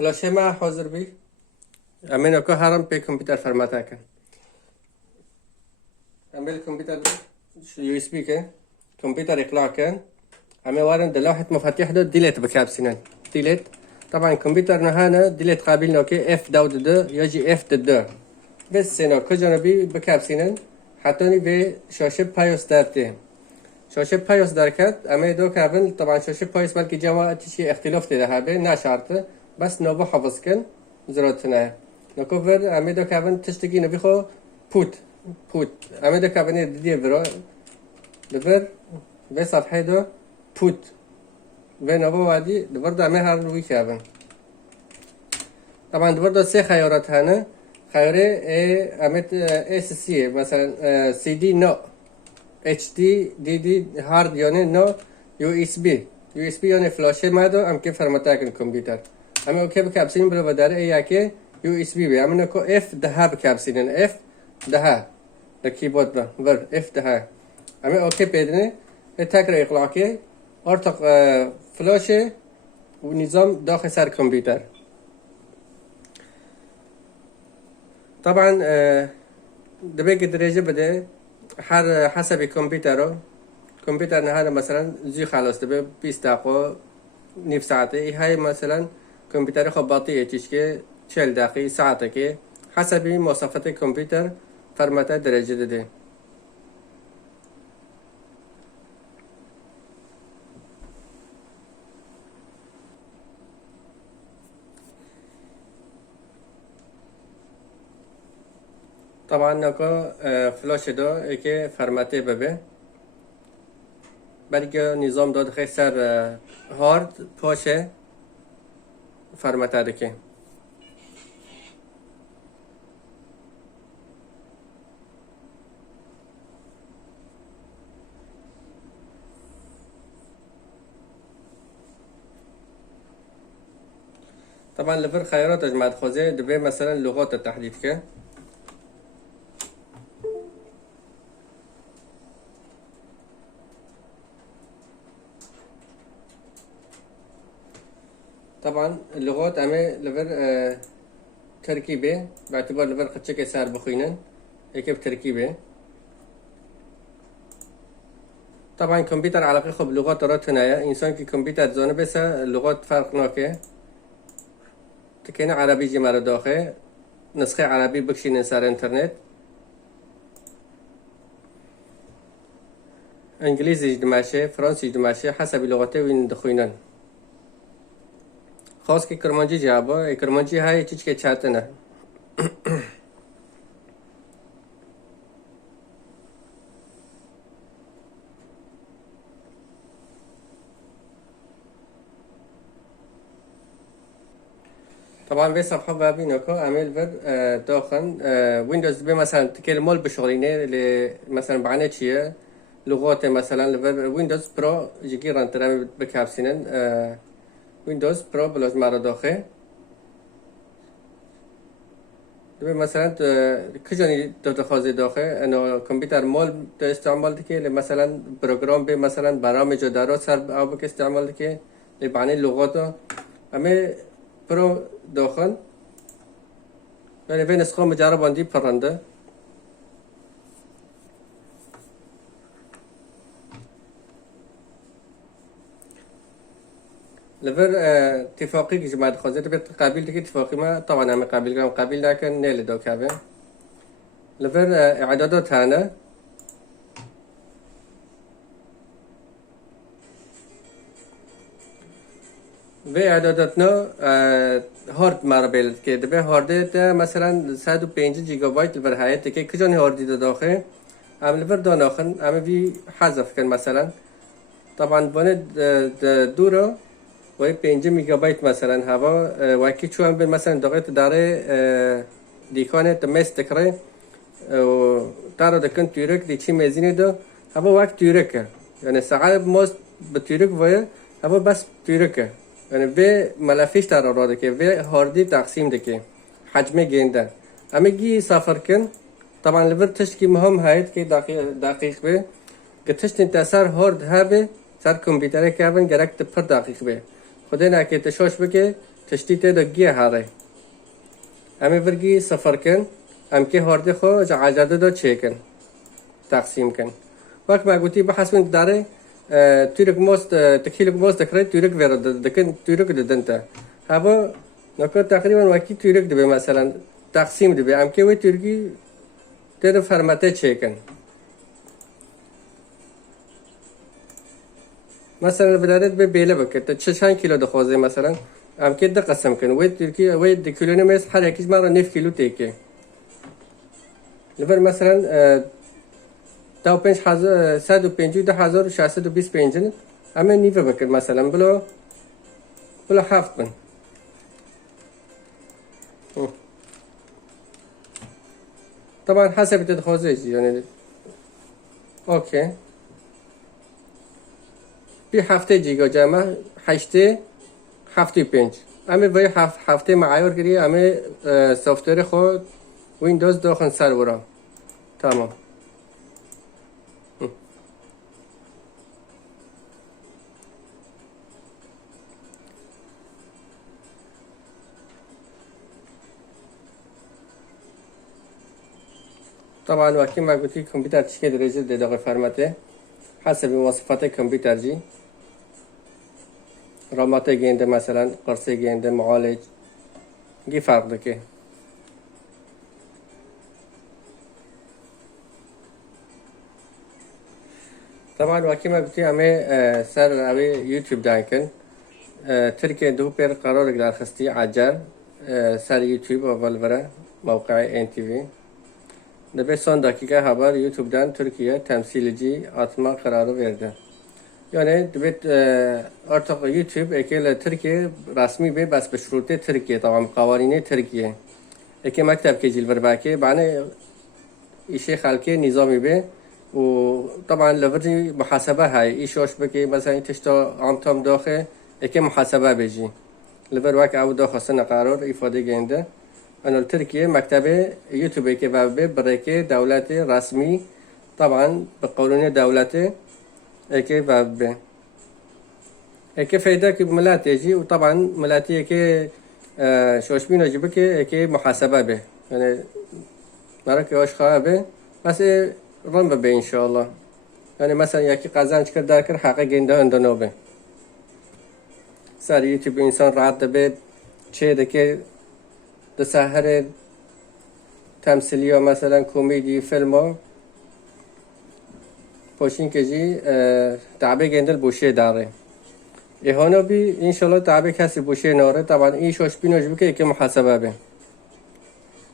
فلاشه ما حاضر بی امین اکو هرم به کامپیوتر فرمت کن امین کامپیوتر یو اس بی که کامپیوتر اقلاع کن امین وارن دلوحة مفاتيح ده ديليت بكابسينن ديليت طبعا كمبيوتر نهانا ديليت قابل نوكي اف داود ده يجي اف ده بس سينا كجانبي بكابسينن حتوني في شاشة بايوس دارته شاشة بايوس دركت اما دو كابن طبعا شاشة بايوس بلكي جوا تشي اختلاف ده هابه ناشارته بس نوبو حفظ كن زراتنا نوكو فر اما دو كابن تشتكي نبيخو بوت اما دو كابن دي برو لفر في صفحه دو پوت و نوبا وادی دوباره دامه هر روی کردن طبعا دوباره سه خيارات هنه خياره امت اس سی مثلا سی دی نو اچ دی دی دی هارد یعنی نو یو اس بی یعنی فلاشه مادو ام که فرمتا کن کامپیوتر اما اوکی بکابسین برو بداره یا که یو اس بی اما نکو اف ده بکابسینن اف ده ده کیبورد بر اف ده اما اوکی بدنه تکرار اقلاع که ارتق فلاشه و نظام داخل سر کامپیوتر طبعا دبیگ درجه بده هر حسب کامپیوتر رو کامپیوتر نه مثلا زی خلاص دبی 20 دقیقه نیم ساعته ای های مثلا کامپیوتر خب باطیه چیش که 40 دقیقه ساعته که حسب مواصفات کامپیوتر فرمت درجه داده طبعا نکو فلاش دو که فرمته ببه بلکه نظام داد خیلی سر هارد پاشه فرمته دکه طبعا لفر خيارات اجمعت خوزه دبه مثلا لغات تحديد که طبعا اللغات امي لفر تركيبه باعتبار لفر قدشك سار بخينن هيك بتركيبه طبعا كمبيوتر علاقه خب لغات راتنايا انسان كي كمبيوتر زانه بس اللغات فرق ناكه تكينا عربي جمال داخل نسخه عربي بكشين سر انترنت انجليزي جدماشه فرنسي جدماشه حسب لغته وين دخوينن خاص که کرمانجی جوابه کرمانجی های چیز که چاته نه طبعا في صفحه بابي نكو عمل فر داخل ويندوز بي مثلا تكل مول بشغلينه مثلا بعنا چيه لغات مثلا لفر ويندوز برو جيجي رانترامي بكابسينن ويندوز برو بلاش مرا داخل دبي مثلا كجاني تخازي داخل انه كمبيوتر مول استعمال دكي مثلا برنامج به مثلا برامج دارو سر او بك استعمال دكي لبعني اللغات اما برو داخل يعني في نسخه مجرب عندي برنده لفر اتفاقی که جماعت خواسته به قبیل دیگه اتفاقی ما طبعا همه قبیل کنم قبیل نکن نیل دو کبه لفر اعدادات هنه و اعداداتنا هارد مربل که دبه هارد مثلا 105 جیگابایت لفر هایت که کجانی هاردی داخل هم لفر داناخن همه وی حذف کن مثلا طبعا بانه دورا و 5 میگابایت مثلا هوا و کی چون به مثلا دقیق داره دیکانه تمس تکره و داره دکن تیرک دی چی مزینه دو هوا وقت تیرکه یعنی ساعت ماست به تیرک وای هوا بس تیرکه یعنی به ملافیش در آورده که به هاردی تقسیم دکه حجم گنده اما گی سفر کن طبعا لبر تشت کی مهم هایت که دقیق به که تشت انتصار هارد ها به سر کامپیوتر که اون گرک پر دقیق به خدا نکه تشاش بکه تشتی دگیه هاره امی ورگی سفر کن ام که هارده خو عجده دا چه کن تقسیم کن وقت ما گوتی بحث من داره تورک ماست تکیلک ماست دکره تورک ورد دکن تورک ددن تا هوا نکات تقریبا وقتی تورک دبی مثلا تقسیم دبی ام که وی تورکی تر فرمته چه کن مثلا بدارد به بیله بکرد تا چند کیلو دخوازه مثلا ام که ده قسم کن وی ترکی وی ده کیلو نمیست هر یکیش مرا 9 کیلو تیکه لبر مثلا 150,625 اما نیفه بکرد مثلا بلا 7 بن طبعا حسب تدخوازه يعني اوكي بی هفته جیگا جمع 8.75 اما باید هفته معیار گیری اما سافتور خود ویندوز داخل سر برام تمام طبعا وقتی ما گوتی کامپیوتر چه درجه داخل فرمته حسب مواصفات کامپیوتر جی رامات گینده مثلا قرصه گینده معالج گی فرق دکه طبعا وقتی ما گوتی همه سر اوی یوتیوب دانکن ترکیه دو پر قرار گرفت خستی عجر سر یوتیوب اول برای موقع این تی وی نبی son dakika haber YouTube'dan Türkiye temsilci atma kararı verdi. Yani debit artık YouTube ekle Türkiye resmi bir bas beşrute Türkiye tamam kavanine Türkiye. Eki mektep ke cilver baki bana işe halke nizami be و طبعا لفظي محاسبة هاي إيش وش بكي مثلا تشتا عم تام داخل إكي محاسبة بيجي لفر واك أو داخل سنة قرار إفادة جنده أنا تركيا مكتب يوتيوب كي باب بريكي دولتي رسمي طبعا بقانون دولتي كي باب كي فايدة كي ملاتي يجي وطبعا ملاتي كي شوش بينا جيبكي كي محاسبة به يعني مرة كي وش خابه بس رن به إن شاء الله يعني مثلا يكي قزانج كر دار كر حقه جنده عندنا به سر يوتيوب إنسان راحت به چه دكي ده سهر تمثیلی ها مثلا کمدی فیلم ها پاشین که جی تعبه گندل بوشه داره ایهانا بی انشالله تعبه کسی بوشه ناره طبعا این شاش بیناش بکه که محاسبه به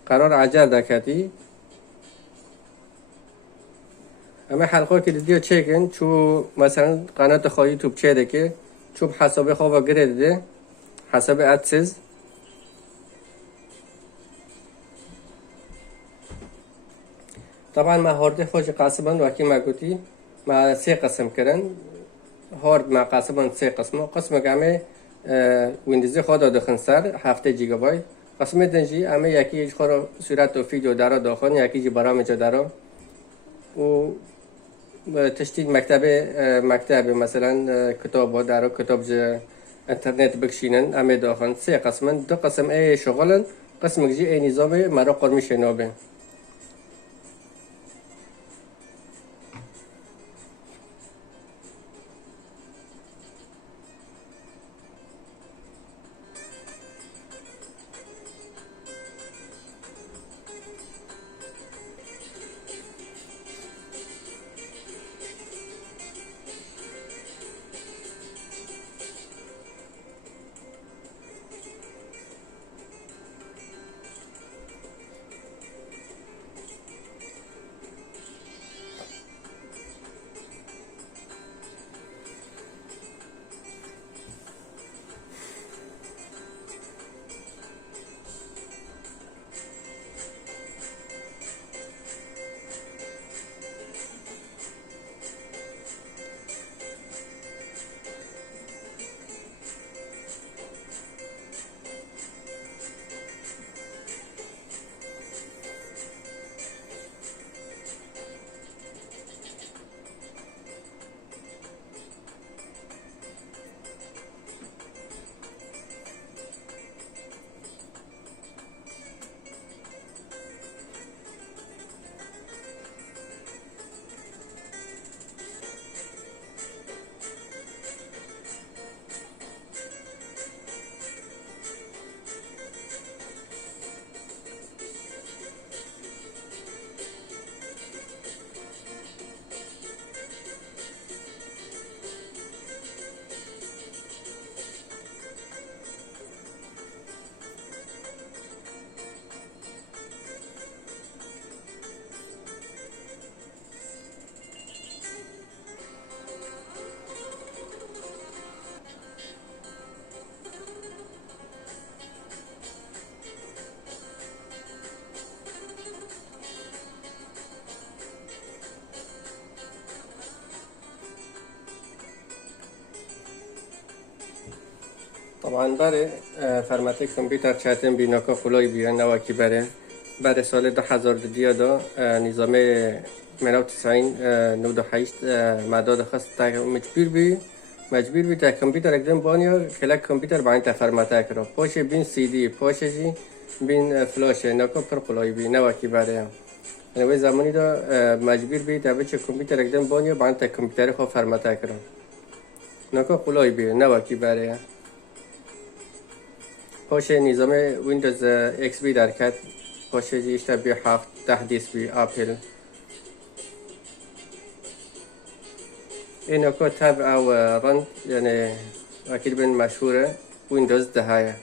قرار عجل دکتی اما حلقه که دیدیو چکن چو مثلا قنات خواهی یوتیوب چه دکه چو حسابه خواه گره ده حساب ادسز طبعا ما هارد خوش قسماً وقتی ما گویی ما 3 قسم کردن هارد ما قسماً 3 قسم که ویندوز خود داخل سر 7 جیگابایت قسم دنجی همه یکی خور صورت و ویدیو داره داخل یکی جی برام جا داره و تشتید مکتب مثلا کتاب داره کتاب جا اینترنت بکشینن همه داخل 3 قسم 2 قسم ای شغلن قسم جی ای نظام مرا قرمی شنابه طبعا برای فرمت کامپیوتر چتن بی نکا خلای بیان نواکی برای سال 2002 دا نظام 98 مداد خواست مجبور بی تا کامپیوتر اقدام بانیا کلک کامپیوتر باید تا فرمت کرا پاش بین سی دی پاش جی بین فلاش نکا پر خلای بی نواکی برای یعنی زمانی دا مجبور بی تا بچه کامپیوتر اقدام بانیا باید تا کامپیوتر خواه فرمت کرا نکا خلای بی نواکی برای پاش نظام ویندوز ایکس بی درکت پاش جیشتا بی 7 بی اپل این اکو تب او رند یعنی اکید بین مشهوره ویندوز 10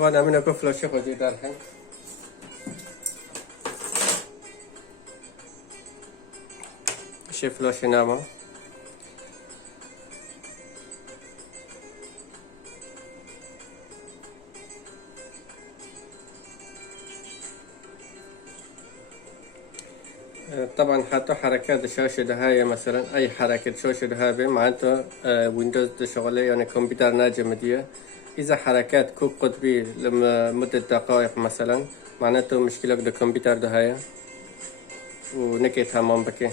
طبعا همین اکو فلاشه خودی در هم شه فلاشه نما طبعا حتی حرکت شاشه ده مثلا ای حرکت شاشه ده به معناتها ويندوز شغله يعني كمبيوتر ناجم ديه إذا حركات كوب قطبي لمدة دقائق مثلا معناته مشكلة ده كمبيوتر ده ونكي تمام بكي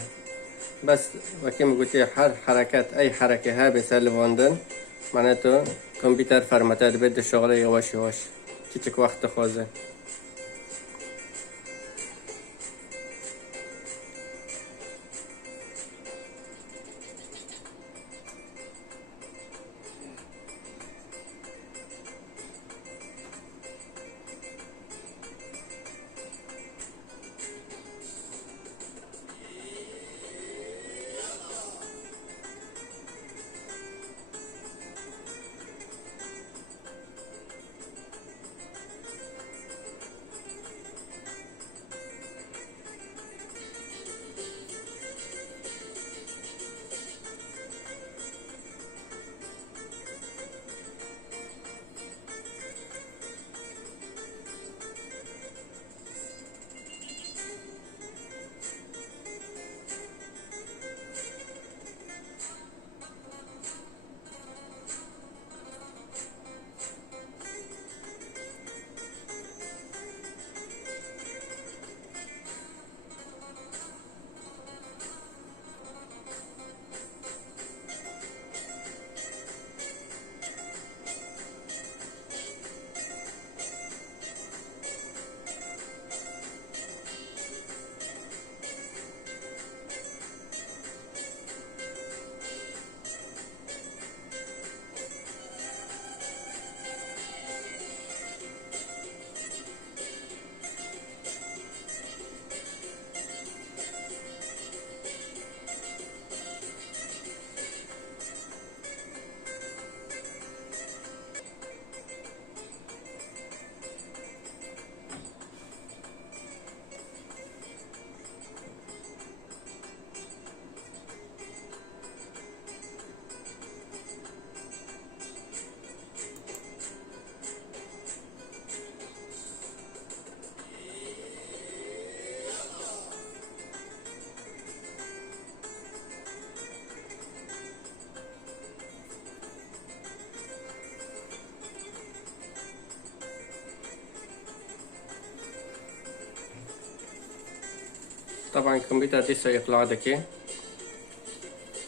بس وكما قلت هر حركات أي حركة ها بسلواندن معناته كمبيوتر فرمتات بده شغله يواش يواش كيتك وقت خوزه طبعا الكمبيوتر لسه يطلع دكي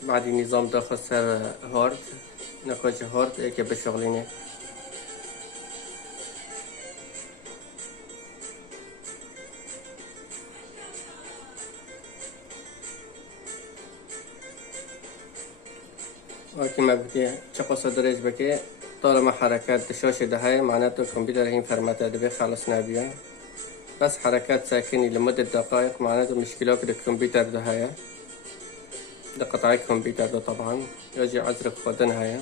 بعد النظام داخل سر هارد نقاش هارد ايكي بشغلينه. وكي ما بدي شقص درج بكي طالما حركات الشاشة ده هاي معناته الكمبيوتر هين فرمته دبي خلص نابيا، بس حركات ساكنة لمدة دقائق معناته مشكلة الكمبيوتر ده هاي ده قطع الكمبيوتر ده طبعا يجي عزرق خدن هاي.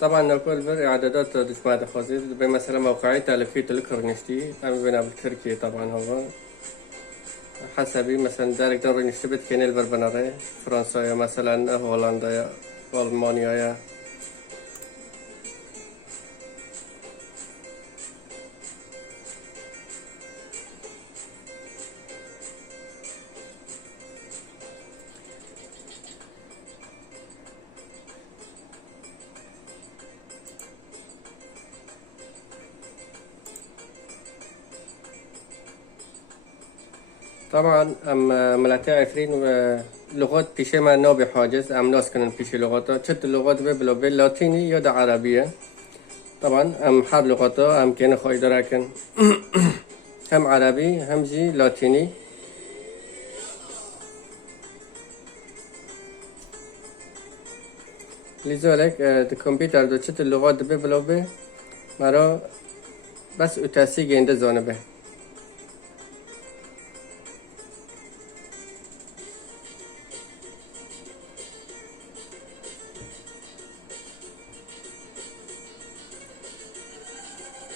طبعا نقول بر اعدادات دشمات خازيد بمثلا موقعي تالفية الكرنشتي ام بنا بالتركي طبعا هو حسبي مثلا دارك دور نشتبت كين البربناري فرنسا مثلا هولندا المانيا. طبعا ام ملاتي عفرين لغات بيشي ما نوبي حاجز ام ناس كنن بيشي لغاتا شت اللغات ببلو باللاتيني يد عربية. طبعا ام حر لغاتا ام كين خوي دراكن هم عربي هم جي لاتيني. لذلك الكمبيوتر دو شت اللغات ببلو به مرا بس اتاسي جنده زانبه.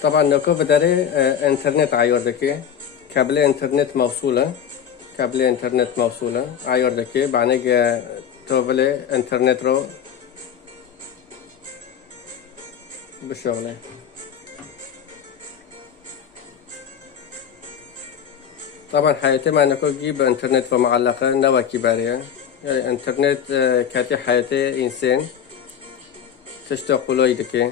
طبعا نكو بداري انترنت عيار دكي كابل انترنت موصولة كابل انترنت موصولة عيار دكي بعنيق توبلي انترنت رو بشغله. طبعا حياتي ما نكو جيب انترنت ومعلقة نوا كبارية يعني انترنت كاتي حياتي انسان تشتاقوا له دكي.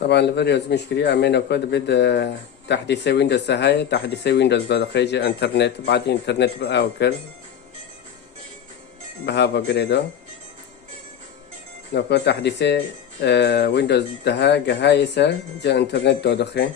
طبعا الفيديوز مشكلة أمين كود بد تحديث ويندوز هاي تحديث ويندوز ده خارج انترنت بعد انترنت أوكر بهذا جريدو نكو تحديث ويندوز ده جهاي سر جا انترنت ده دخل.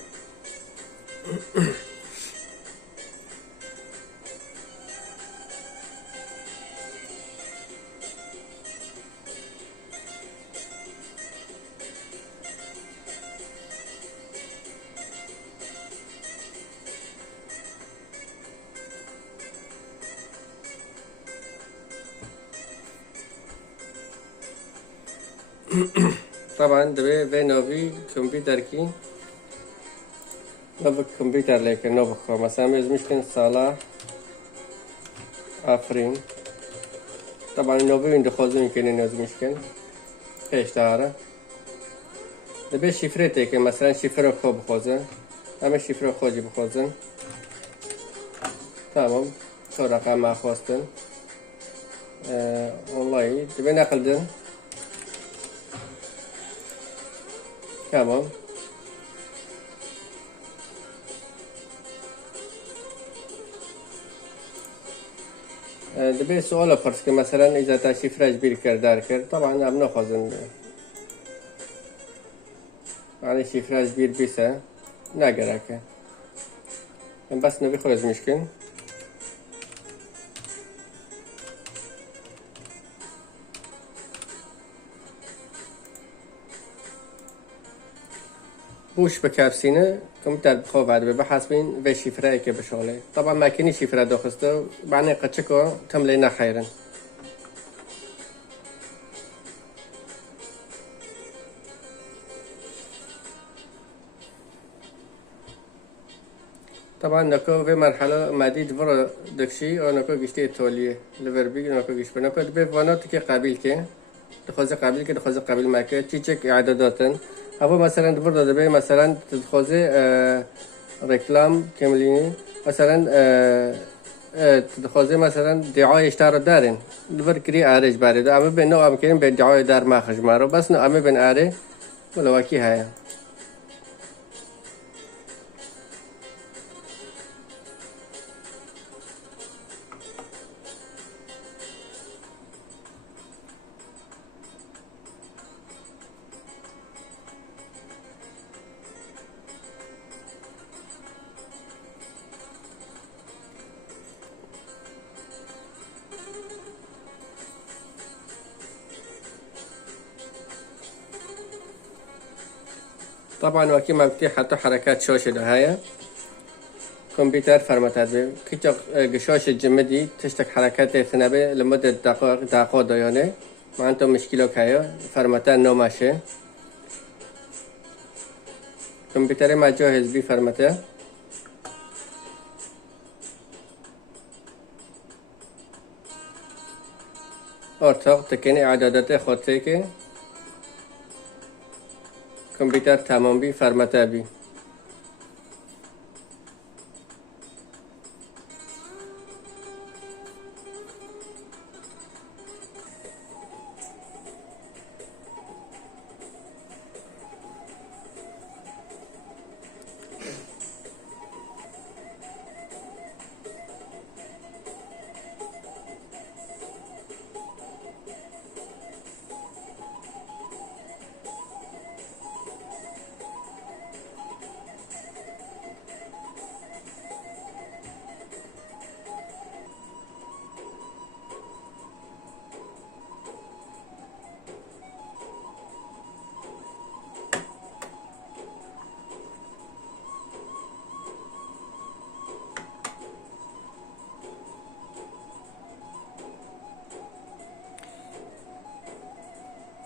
طبعا دبي في نوفي كمبيوتر كي نوفي كمبيوتر لكن نوفي مثلا مشكلة صلاح آفرين. طبعا نوفي عند خوزون يمكن نوز مشكلة ايش تعرف دبي شفرتي كي مثلا شفرة خو بخوزن اما شفرة خوجي بخوزن تمام صار رقم ما خواستن والله دبي نقلدن تمام دبي سؤال فرض که مثلا إذا تا شفرش بير كردار كر طبعا هم نخوازن يعني شفرش بير بيسا نقرأك بس نبي خلاص مشكل بوش بكابسينه كمبيوتر بخوف بعد بحسبين في شفرة كي بشغله طبعا ما كني شفرة داخسته بعدين قد شكو تملينا خيرا طبعا نكو في مرحلة مادي فرا دكشي او نكو قشتي توليه لفربي نكو قش بنكو دبي فانات كي قابل كي دخوزي قابل كي دخوزي قابل ما كي تشيك اعداداتن هو مثلا دفر دبي مثلا تدخوزي ريكلام كامليني مثلا تدخوزي مثلا دعاية اشتار دارين دفر كري عارج بارد اما بينو ام كريم بين دعاية دار ما خجمارو بس نو اما بين عاري ولا واكي هاي طبعا وكي ما بتي حتى حركات شاشة هاي كمبيوتر فرمتت به كيتش قشاش الجمدي تشتك حركات ثنبه لمدة دقائق ديانه معناته مشكلة كايا فرمتان نو ماشي كمبيوتر ما جاهز بي فرمته ارتاق تكني اعدادات خاطئ که کامپیوتر تمام بی فرمته بی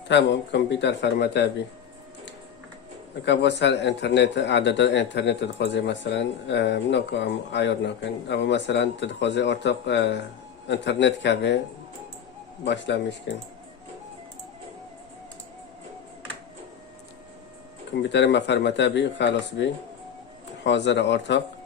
تمام کامپیوتر فرمته بی که واسه اینترنت عدد اینترنت تدخوازی مثلا نکن عیار نکن اما مثلا تدخوازی ارتق اینترنت که başla مشکن کامپیوتر ما فرمته بی خلاص بی حاضر ارتق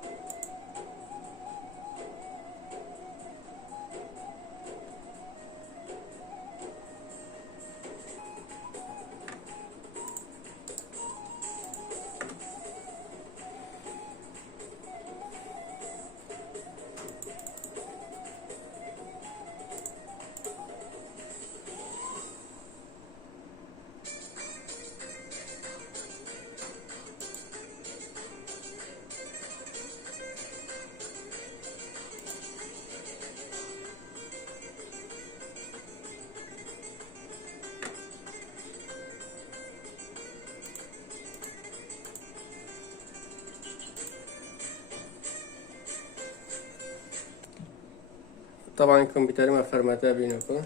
طبعا كمبيوتر ما فرمته بينكم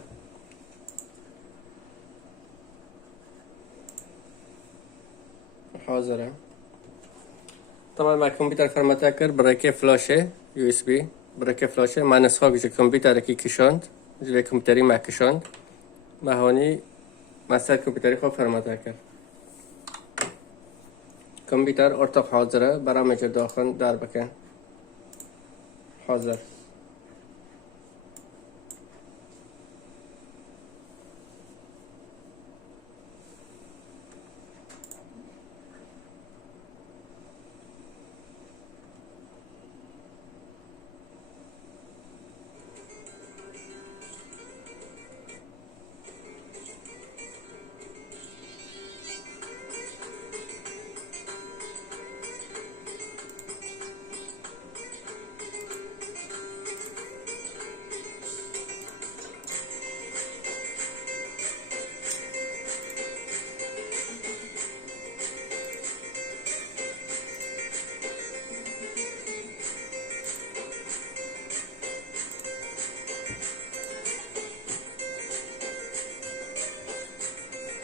حاضره طبعا ما كمبيوتر فرمته كر برای فلاشه یو اس بی برای فلاشه ما نسخه گوشه کمپیوتر کی کشاند جلوی کمپیوتری ما کشاند ما هونی مثلا کمپیوتری خوب فرمته کرد کمپیوتر ارتق حاضره برای مجر داخل در بکن حاضر